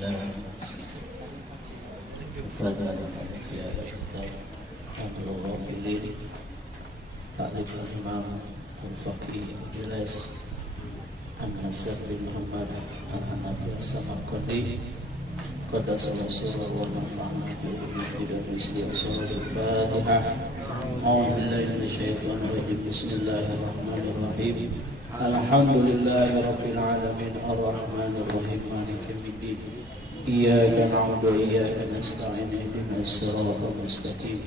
الله فدانا في هذا الكتاب عبد الغافلين تعريف الإمام الفقيه الجلاس النسب بن محمد الحنفي السمرقندي قدس الله سره ونفعنا به سورة الفاتحة. أعوذ بالله من الشيطان الرجيم. بسم الله الرحمن الرحيم. الحمد لله رب العالمين الرحمن الرحيم مالك يوم الدين إياك نعبد وإياك نستعين اهدنا الصراط المستقيم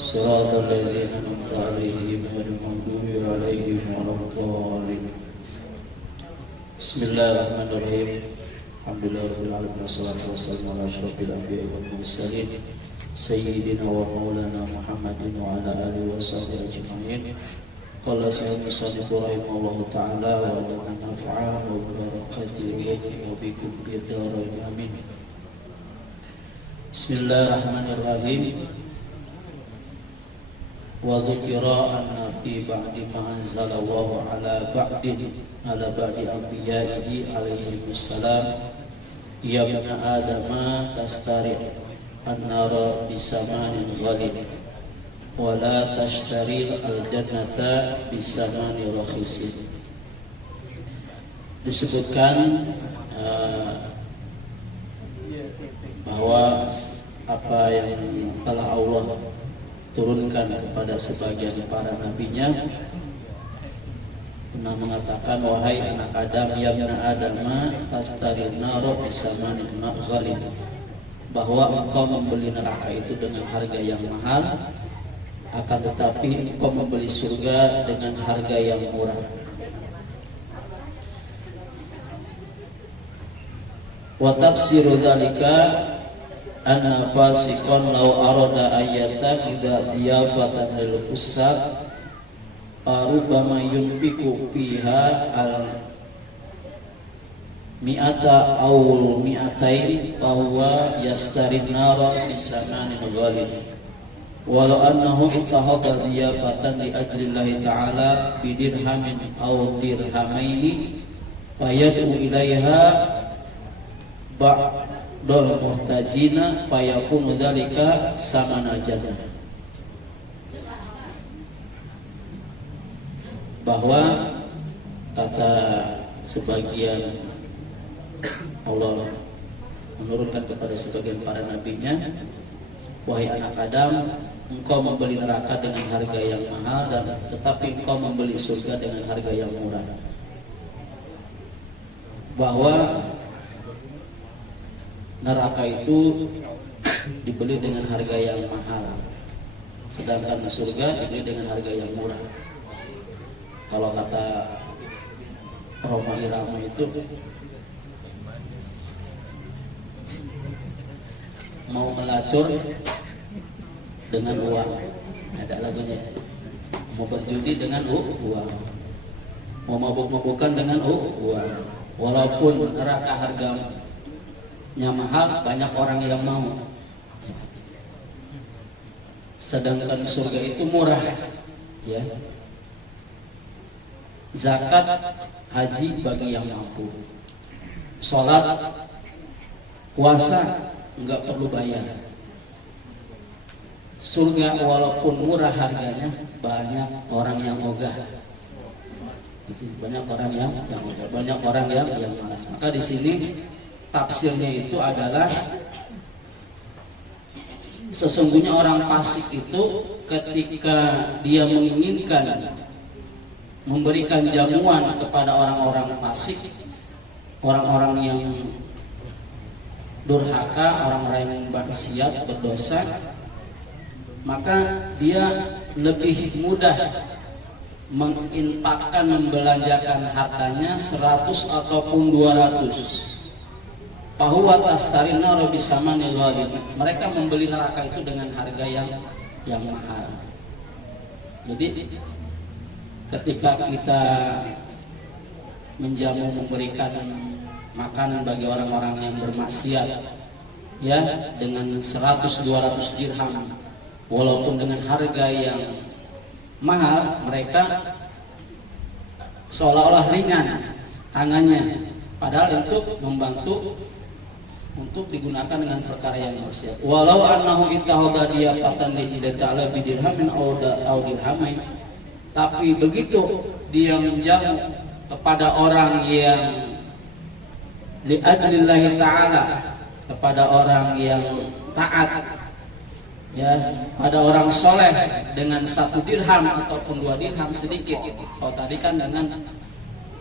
صراط الذين أنعمت عليهم غير المغضوب عليهم ولا الضالين. بسم الله الرحمن الرحيم. الحمد لله رب العالمين والصلاة والسلام على أشرف الأنبياء والمرسلين سيدنا ومولانا محمد وعلى آله وصحبه أجمعين. قال سيدنا المصنف رحمه الله تعالى وعلمنا نفعا وبركاته وبكم بالدارين آمين. بسم الله الرحمن الرحيم. وذكر أن في بعد ما أنزل الله على بعد أنبيائه عليهم السلام يا ابن آدم تسترع النار بسمان غليظ ولا تشتري الجannah bisamani rakhisin. Disebutkan bahwa apa yang telah Allah turunkan kepada sebagian para nabinya pernah mengatakan, wahai anak Adam, ya ibn Adam tastari naro bisamani ghalid, bahwa engkau membeli neraka itu dengan harga yang mahal, akan tetapi engkau membeli surga dengan harga yang murah. Wa tafsiru dzalika anna fasiqan law arada ayattakhidha diyafatan lil fusaq arubama yunfiqu fiha al mi'ata awul mi'atain bahwa yastarin nara bisamanin ghalid walau annahu ittahadha diyafatan li ajlillahi ta'ala bidirhamin aw dirhamaini fayad'u ilaiha ba'dul muhtajina fayakunu dzalika samana jannah. Bahwa kata sebagian Allah menurunkan kepada sebagian para nabinya, wahai anak Adam, engkau membeli neraka dengan harga yang mahal, dan tetapi engkau membeli surga dengan harga yang murah. Bahwa neraka itu dibeli dengan harga yang mahal, sedangkan surga dibeli dengan harga yang murah. Kalau kata Roma Irama itu, mau melacur dengan uang, ada lagunya. Mau berjudi dengan uang, mau mabuk-mabukan dengan uang. Walaupun neraka harganya mahal, banyak orang yang mau. Sedangkan surga itu murah, ya. Zakat, haji bagi yang mampu. Sholat, puasa enggak perlu bayar. Surga walaupun murah harganya, banyak orang yang ogah. Banyak orang yang ogah, banyak orang yang malas. Maka di sini tafsirnya itu adalah sesungguhnya orang fasik itu ketika dia menginginkan memberikan jamuan kepada orang-orang fasik, orang-orang yang durhaka, orang-orang yang maksiat, berdosa, maka dia lebih mudah menginfakkan, membelanjakan hartanya 100 ataupun 200. Fahuwa tastarin nar bisamanil ghalid. Mereka membeli neraka itu dengan harga yang mahal. Jadi ketika kita menjamu, memberikan makanan bagi orang-orang yang bermaksiat, ya, dengan 100-200 dirham, walaupun dengan harga yang mahal, mereka seolah-olah ringan tangannya, padahal untuk membantu untuk digunakan dengan perkara yang maksiat. Walau annahu ittahada diyaqatan li ta'ala bidirhamin aw dirhamain. Tapi begitu dia menjamu kepada orang yang li ajlillahi ta'ala, kepada orang yang taat, ya, pada orang soleh dengan 1 dirham ataupun 2 dirham sedikit. Kalau tadi kan dengan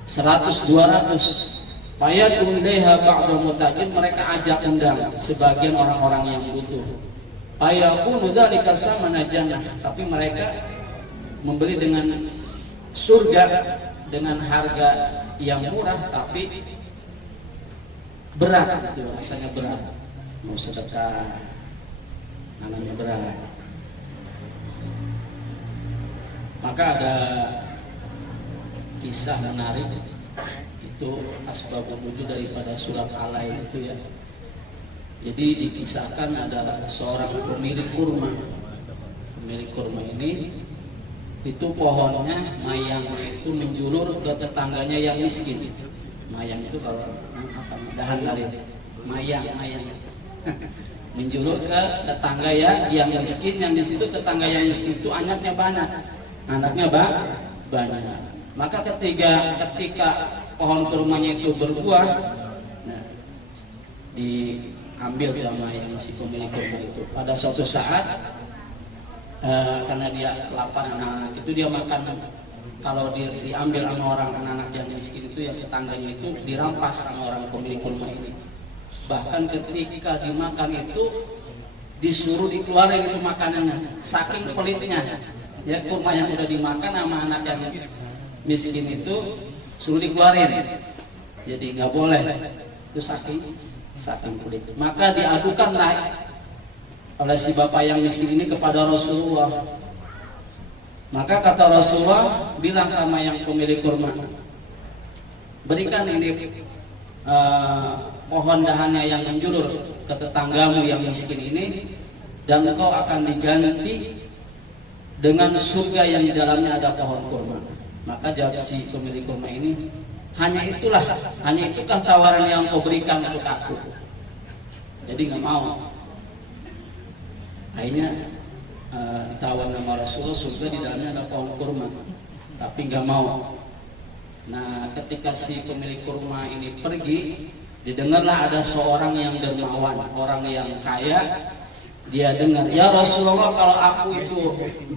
100 200. Fayad'u ilaiha ba'du mutajin, mereka ajak undang sebagian orang-orang yang butuh. Fayaqulu dzalika samana jannah, tapi mereka memberi dengan surga dengan harga yang murah tapi berat, itu rasanya berat. Mau sedekah namanya berat. Maka ada kisah menarik, itu asbabun nuzul daripada surat Al-Lail itu ya. Jadi dikisahkan ada seorang pemilik kurma. Pemilik kurma ini itu pohonnya, mayangnya itu menjulur ke tetangganya yang miskin. Mayang itu kalau apa, dahan dari mayang menjulur ke tetangga yang miskin, yang di situ tetangga yang miskin itu anaknya banyak. Maka ketika pohon kurmanya itu berbuah, nah, diambil sama yang si pemilik kurma itu. Pada suatu saat, karena dia lapar anak-anak itu, dia makan. Kalau diambil sama orang anak-anak yang miskin itu, yang tetangganya itu dirampas sama orang pemilik kurma ini. Bahkan ketika dimakan itu disuruh dikeluarin itu makanannya, saking pelitnya. Ya, kurma yang udah dimakan sama anak yang miskin itu suruh dikeluarin, jadi nggak boleh, itu saking pelit. Maka diadukanlah oleh si bapak yang miskin ini kepada Rasulullah. Maka kata Rasulullah bilang sama yang pemilik kurma, berikan ini pohon dahannya yang menjulur ke tetanggamu yang miskin ini, dan engkau akan diganti dengan surga yang di dalamnya ada pohon kurma. Maka jawab si pemilik kurma ini, hanya itukah tawaran yang kau berikan untuk aku? Jadi nggak mau. Akhirnya ditawar sama Rasulullah surga di dalamnya ada pohon kurma, tapi nggak mau. Nah, ketika si pemilik kurma ini pergi, didengarlah ada seorang yang dermawan, orang yang kaya. Dia dengar, ya Rasulullah, kalau aku itu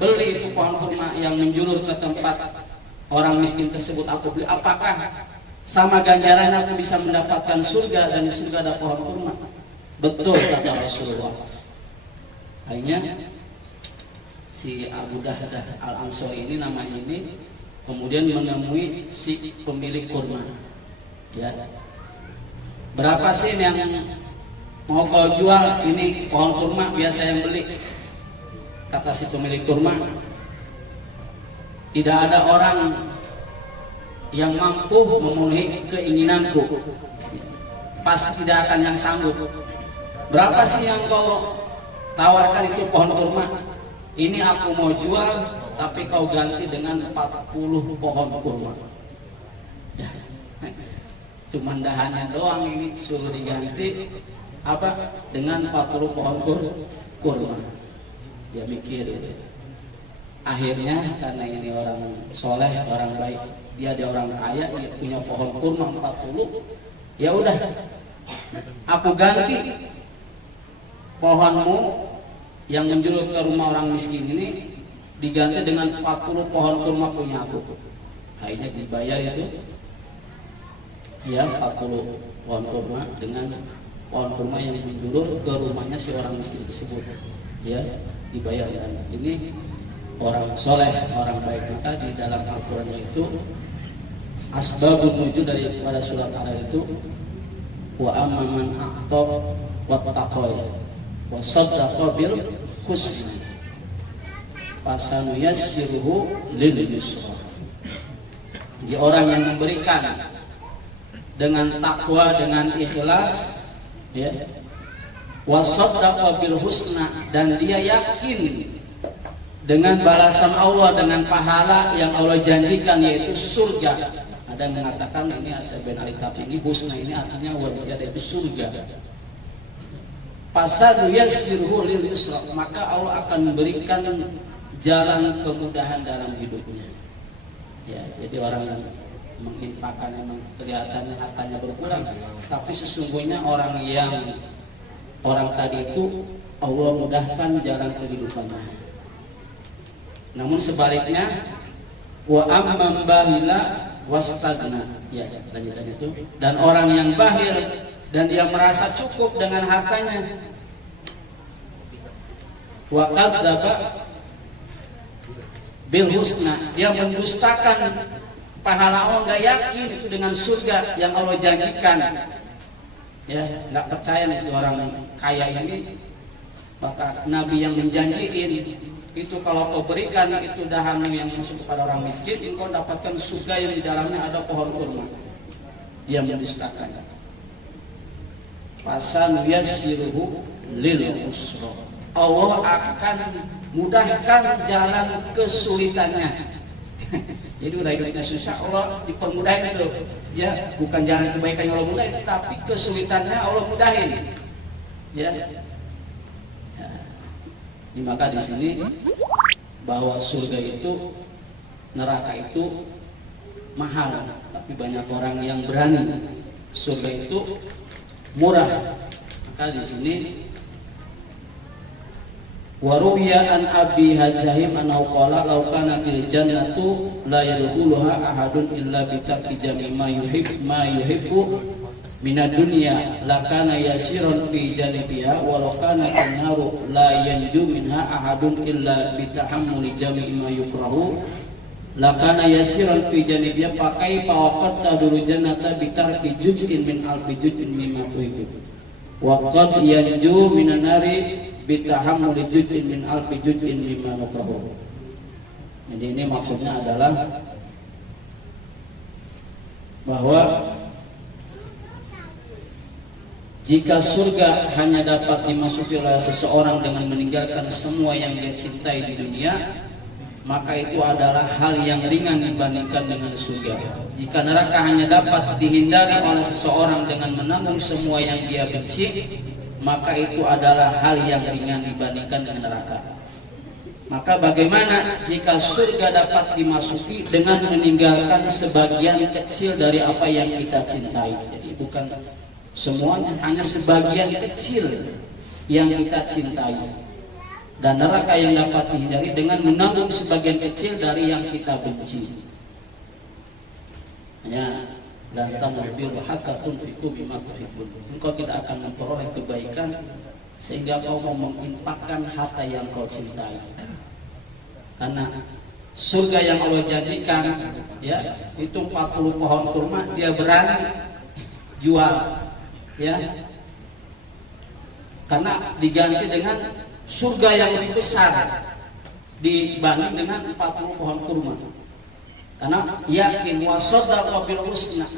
beli itu pohon kurma yang menjulur ke tempat orang miskin tersebut, aku beli, apakah sama ganjaran aku bisa mendapatkan surga, dan di surga ada pohon kurma? Betul, kata Rasulullah. Akhirnya si Abu Dahdah Al-Ansori ini, namanya ini, kemudian menemui si pemilik kurma. Ya, berapa sih yang mau kau jual ini pohon kurma, biasa yang beli? Kata si pemilik kurma, tidak ada orang yang mampu memenuhi keinginanku, pasti tidak akan yang sanggup. Berapa sih yang kau tawarkan itu pohon kurma? Ini aku mau jual, tapi kau ganti dengan 40 pohon kurma. Ya. Cuman dahannya doang ini suruh diganti apa? Dengan 40 pohon kurma. Dia mikir gitu. Akhirnya karena ini orang soleh, orang baik, dia orang kaya, dia punya pohon kurma 40. Ya udah, aku ganti pohonmu yang menjulur ke rumah orang miskin ini, diganti dengan 40 pohon kurma punya aku. Akhirnya dibayar itu, ya 40 pohon kurma dengan pohon kurma yang menjulur ke rumahnya si orang miskin tersebut. Ya, dibayar. Ini orang soleh, orang baik. Maka di dalam Al-Quran itu asbabun nuzul daripada surat Al-Lail itu, wa amman a'ta wa taqwa wa saddaqa bil husna fasanuyassiruhu lil yusra. Jadi orang yang memberikan dengan takwa, dengan ikhlas, ya, wa saddaqa bil husna, dan dia yakin dengan balasan Allah, dengan pahala yang Allah janjikan, yaitu surga. Ada yang mengatakan ini Al-Bin Ali ini husna ini artinya wajah, yaitu surga. Fasadu yassirhu lil yusra, maka Allah akan memberikan jalan kemudahan dalam hidupnya. Ya, jadi orang yang menginfakkan memang kelihatannya hartanya berkurang, tapi sesungguhnya orang tadi itu Allah mudahkan jalan kehidupannya. Namun sebaliknya, wa amman bahila wastagna, ya lanjutan itu, dan orang yang bahil dan dia merasa cukup dengan hartanya, wa kadzdzaba bil husna, dia mendustakan pahala Allah, nggak yakin itu dengan surga yang Allah janjikan. Ya, nggak percaya nih seorang kaya ini, maka Nabi yang menjanjiin itu kalau kau berikan itu dahanmu yang masuk kepada orang miskin, engkau dapatkan surga yang di dalamnya ada pohon kurma. Dia mendustakan. Fasan yassiruhu lil usra, Allah akan mudahkan jalan kesulitannya. Jadi udah hidupnya susah, Allah dipermudahin itu. Ya, bukan jalan kebaikan yang Allah mudahin, tapi kesulitannya Allah mudahin. Ya. Maka di sini bahwa surga itu, neraka itu mahal, tapi banyak orang yang berani. Surga itu murah. Maka di sini warubiya an Abi Hajahim annahu qala law kanatil jannatu la yadkhuluha ahadun illa bi tarki jami ma yuhibbu minad dunya lakana yasiran fi janibiha walau kana an-naru la yanju minha ahadun illa bi tahammuli jami ma yukrahu lakana yasiran fi janibiha pakai pawaqat taduru jannata bi tarki juz'in min alfi juz'in mimma tuhibbu wa qad yanju minan nari bitahammuli juz'in min alfi juz'in mimma nukrahu. Jadi ini maksudnya adalah bahwa jika surga hanya dapat dimasuki oleh seseorang dengan meninggalkan semua yang dia cintai di dunia, maka itu adalah hal yang ringan dibandingkan dengan surga. Jika neraka hanya dapat dihindari oleh seseorang dengan menanggung semua yang dia benci, maka itu adalah hal yang ringan dibandingkan dengan neraka. Maka bagaimana jika surga dapat dimasuki dengan meninggalkan sebagian kecil dari apa yang kita cintai? Jadi bukan semuanya, hanya sebagian kecil yang kita cintai. Dan neraka yang dapat dihindari dengan menanggung sebagian kecil dari yang kita benci. Hanya dan tanabir hatta tunfiqu bima tuhibbun. Engkau tidak akan memperoleh kebaikan sehingga kau mau menginfakkan harta yang kau cintai. Karena surga yang Allah janjikan, ya, itu 40 pohon kurma dia berani jual, ya. Karena diganti dengan surga yang lebih besar dibanding dengan 40 pohon kurma. Karena yakin wasaddaqa bil husna,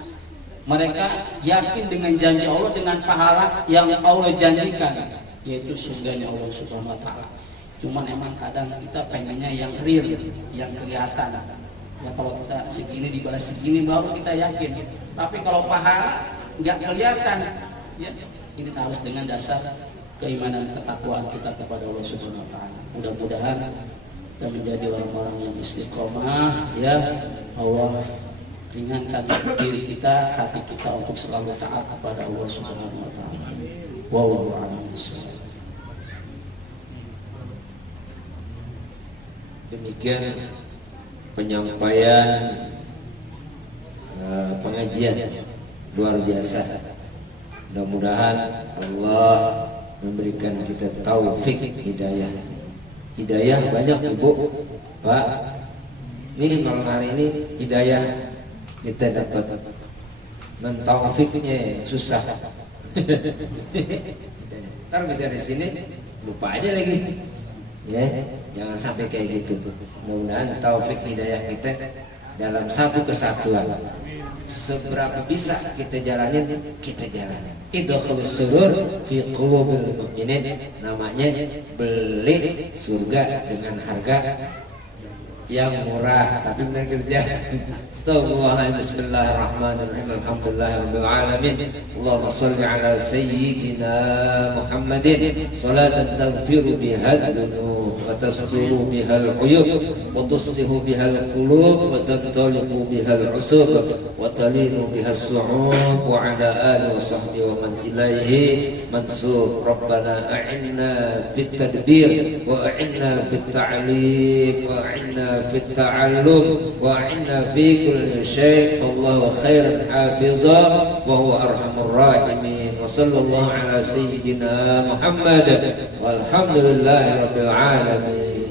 mereka yakin dengan janji Allah, dengan pahala yang Allah janjikan, yaitu surganya Allah Subhanahu wa taala. Cuman emang kadang kita pengennya yang real, yang kelihatan. Ya kalau kita segini dibalas segini baru kita yakin. Tapi kalau pahala nggak kelihatan, ya ini harus dengan dasar keimanan ketakwaan kita kepada Allah Subhanahu wa taala. Mudah-mudahan kita menjadi orang-orang yang istiqomah, ya. Allah ringankan diri kita, hati kita untuk selalu taat kepada Allah Subhanahu wa taala. Wallahu a'lam bishawab. Demikian penyampaian pengajian luar biasa. Mudah-mudahan Allah memberikan kita taufik hidayah. Hidayah banyak Ibu, Pak. Ini malam hari ini hidayah kita dapat, mentaufiknya susah. Ntar bisa di sini lupa aja lagi, ya jangan sampai kayak gitu. Mudah-mudahan taufik hidayah kita dalam satu kesatuan. Seberapa bisa kita jalanin, kita jalanin. Idkhulus surur fi qulubil mu'minin, namanya beli surga dengan harga yang murah tapi benar kerja. Astagfirullahaladzim. Bismillahirrahmanirrahim. Alhamdulillahirabbil alamin. Allahumma shalli ala sayyidina Muhammadin salatan taghfiru biha dzunub wa tasduru biha al-uyub wa tuslihu biha al-qulub wa tabtaliqu biha al-usub wa talinu biha as-su'ub wa ala alihi wa sahbihi wa man ilaihi mansub. Rabbana a'inna fit tadbir wa a'inna fit ta'lim wa a'inna fit ta'allum wa a'inna fi kulli syai'. Fallahu khairan hafidha wa huwa arhamur rahimin. Wa sallallahu ala sayyidina Muhammad walhamdulillahi rabbil alamin.